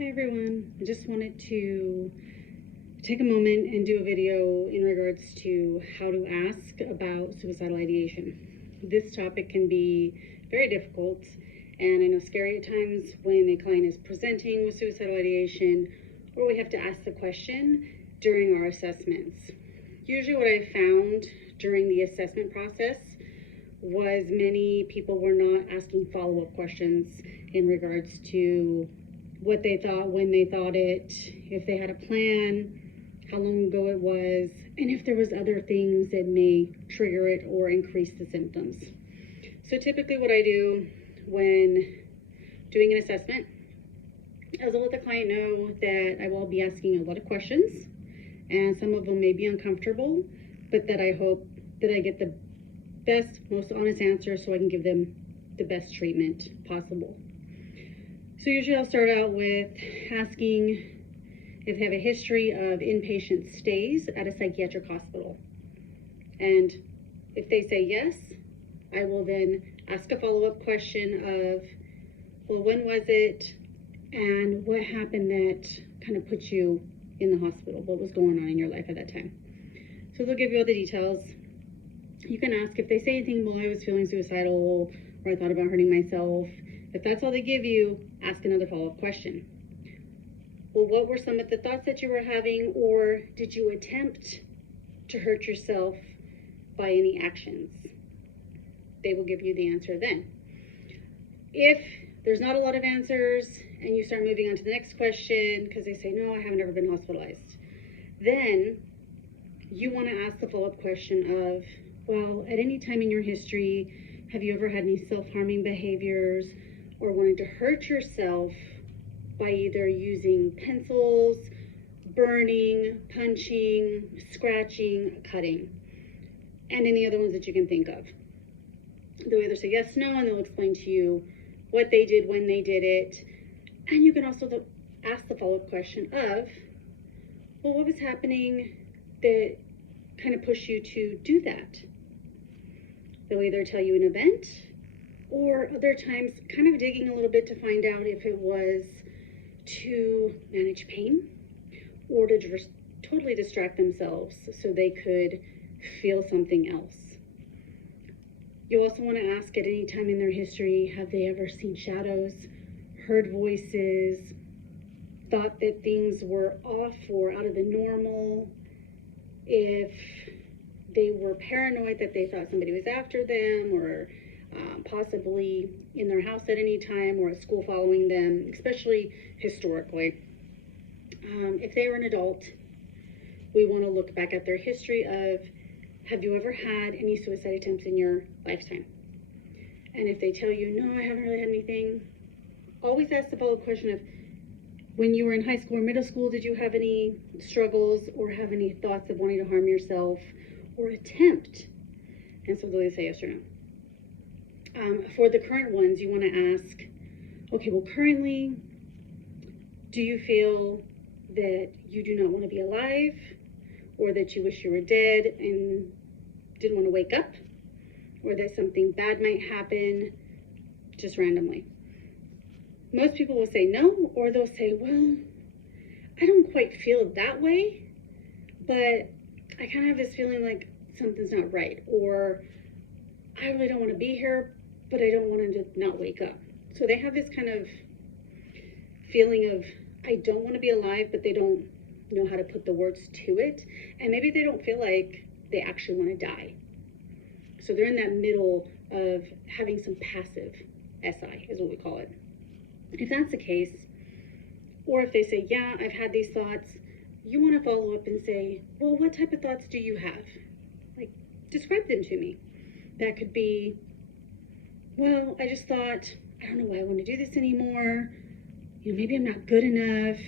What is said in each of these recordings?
Hi everyone, I just wanted to take a moment and do a video in regards to how to ask about suicidal ideation. This topic can be very difficult and I know scary at times when a client is presenting with suicidal ideation or we have to ask the question during our assessments. Usually what I found during the assessment process was many people were not asking follow-up questions in regards to what they thought, when they thought it, if they had a plan, how long ago it was, and if there was other things that may trigger it or increase the symptoms. So typically what I do when doing an assessment is I'll let the client know that I will be asking a lot of questions, and some of them may be uncomfortable, but that I hope that I get the best, most honest answer so I can give them the best treatment possible. So usually I'll start out with asking if they have a history of inpatient stays at a psychiatric hospital. And if they say yes, I will then ask a follow-up question of, well, when was it? And what happened that kind of put you in the hospital? What was going on in your life at that time? So they'll give you all the details. You can ask if they say anything, well, I was feeling suicidal, or I thought about hurting myself. If that's all they give you, ask another follow-up question. Well, what were some of the thoughts that you were having, or did you attempt to hurt yourself by any actions? They will give you the answer then. If there's not a lot of answers and you start moving on to the next question because they say, no, I haven't ever been hospitalized, then you want to ask the follow-up question of, well, at any time in your history, have you ever had any self-harming behaviors or wanting to hurt yourself by either using pencils, burning, punching, scratching, cutting, and any other ones that you can think of? They'll either say yes, no, and they'll explain to you what they did, when they did it. And you can also ask the follow-up question of, well, what was happening that kind of pushed you to do that? They'll either tell you an event, or other times kind of digging a little bit to find out if it was to manage pain or to just totally distract themselves so they could feel something else. You also want to ask at any time in their history, have they ever seen shadows, heard voices, thought that things were off or out of the normal, if they were paranoid that they thought somebody was after them, or possibly in their house at any time or at school following them, especially historically. If they were an adult, we want to look back at their history of, have you ever had any suicide attempts in your lifetime? And if they tell you, no, I haven't really had anything, always ask the follow-up question of, when you were in high school or middle school, did you have any struggles or have any thoughts of wanting to harm yourself or attempt? And so they'll say yes or no. For the current ones, you want to ask, okay, well, currently, do you feel that you do not want to be alive, or that you wish you were dead and didn't want to wake up, or that something bad might happen just randomly? Most people will say no, or they'll say, well, I don't quite feel that way, but I kind of have this feeling like something's not right, or I really don't want to be here, but I don't want to not wake up. So they have this kind of feeling of, I don't want to be alive, but they don't know how to put the words to it. And maybe they don't feel like they actually want to die. So they're in that middle of having some passive SI, is what we call it. If that's the case, or if they say, yeah, I've had these thoughts, you want to follow up and say, well, what type of thoughts do you have? Like, describe them to me. That could be, well, I just thought, I don't know why I want to do this anymore. You know, maybe I'm not good enough.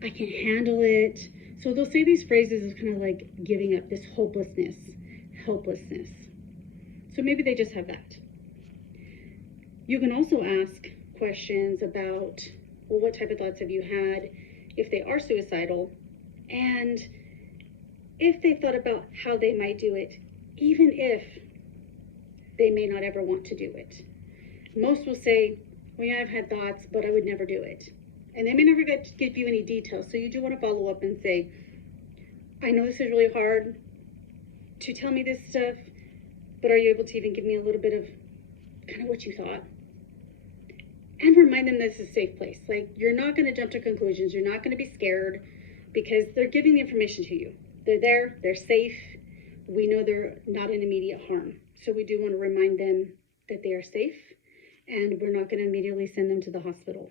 I can't handle it. So they'll say these phrases of kind of like giving up, this hopelessness, helplessness. So maybe they just have that. You can also ask questions about, well, what type of thoughts have you had if they are suicidal, and if they thought about how they might do it, even if they may not ever want to do it. Most will say, well, yeah, I've had thoughts, but I would never do it. And they may never get to give you any details. So you do want to follow up and say, I know this is really hard to tell me this stuff, but are you able to even give me a little bit of kind of what you thought? And remind them this is a safe place. Like, you're not going to jump to conclusions. You're not going to be scared because they're giving the information to you. They're there. They're safe. We know they're not in immediate harm. So we do want to remind them that they are safe, and we're not going to immediately send them to the hospital.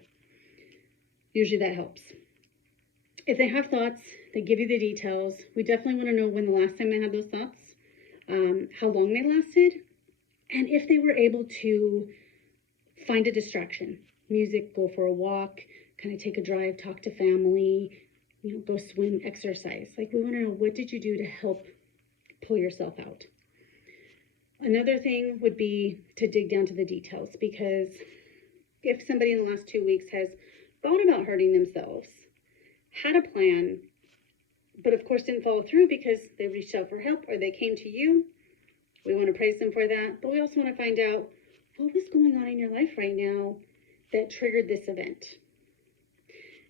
Usually that helps. If they have thoughts, they give you the details. We definitely want to know when the last time they had those thoughts, how long they lasted, and if they were able to find a distraction. Music, go for a walk, kind of take a drive, talk to family, go swim, exercise. Like, we want to know, what did you do to help pull yourself out? Another thing would be to dig down to the details, because if somebody in the last 2 weeks has thought about hurting themselves, had a plan, but of course didn't follow through because they reached out for help or they came to you, we want to praise them for that. But we also want to find out, what was going on in your life right now that triggered this event?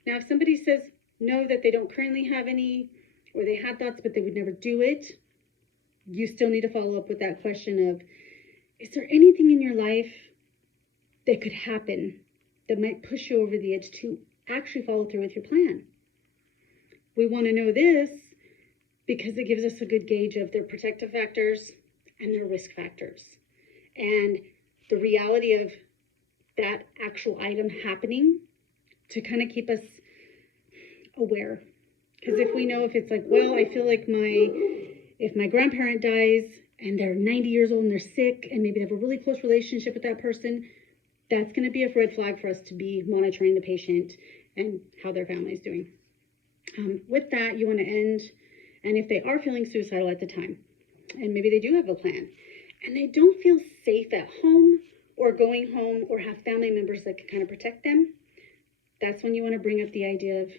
Now, if somebody says no, that they don't currently have any, or they had thoughts but they would never do it, you still need to follow up with that question of, is there anything in your life that could happen that might push you over the edge to actually follow through with your plan? We want to know this because it gives us a good gauge of their protective factors and their risk factors. And the reality of that actual item happening to kind of keep us aware. Because if we know, if it's like, well, I feel like if my grandparent dies and they're 90 years old and they're sick and maybe they have a really close relationship with that person, that's going to be a red flag for us to be monitoring the patient and how their family is doing. With that, you want to end, and if they are feeling suicidal at the time, and maybe they do have a plan, and they don't feel safe at home or going home or have family members that can kind of protect them, that's when you want to bring up the idea of,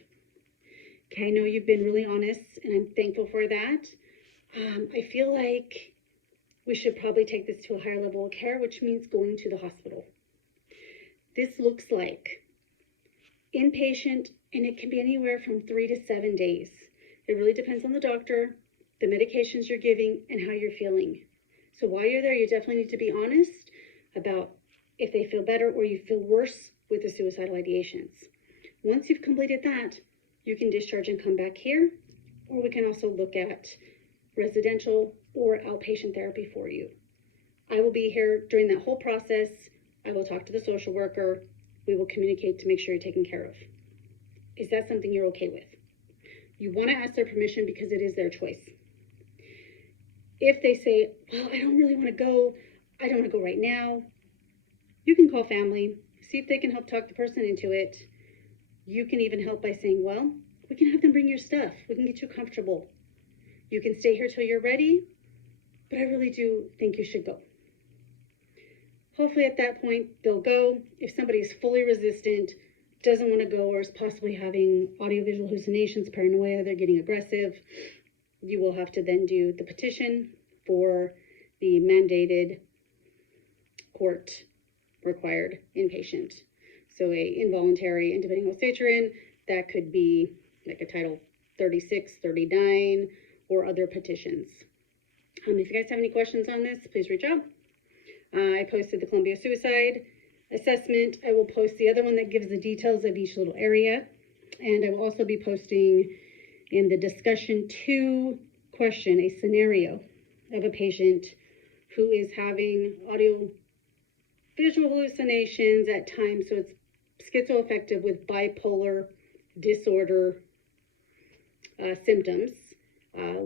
okay, I know you've been really honest, and I'm thankful for that. I feel like we should probably take this to a higher level of care, which means going to the hospital. This looks like inpatient, and it can be anywhere from 3 to 7 days. It really depends on the doctor, the medications you're giving, and how you're feeling. So while you're there, you definitely need to be honest about if they feel better or you feel worse with the suicidal ideations. Once you've completed that, you can discharge and come back here, or we can also look at residential or outpatient therapy for you. I will be here during that whole process. I will talk to the social worker. We will communicate to make sure you're taken care of. Is that something you're okay with? You want to ask their permission because it is their choice. If they say, well, I don't really want to go, I don't want to go right now, you can call family, see if they can help talk the person into it. You can even help by saying, well, we can have them bring your stuff. We can get you comfortable. You can stay here till you're ready, but I really do think you should go. Hopefully at that point, they'll go. If somebody is fully resistant, doesn't want to go, or is possibly having audiovisual hallucinations, paranoia, they're getting aggressive, you will have to then do the petition for the mandated court required inpatient. So a involuntary, and depending on what state you're in, that could be like a Title 36, 39, or other petitions. If you guys have any questions on this, please reach out. I posted the Columbia suicide assessment. I will post the other one that gives the details of each little area. And I will also be posting in the discussion 2 question, a scenario of a patient who is having audio visual hallucinations at times. So it's schizoaffective with bipolar disorder symptoms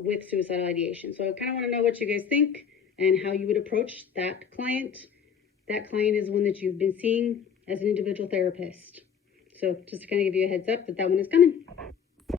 with suicidal ideation. So I kind of want to know what you guys think and how you would approach that client. That client is one that you've been seeing as an individual therapist. So just to kind of give you a heads up that that one is coming.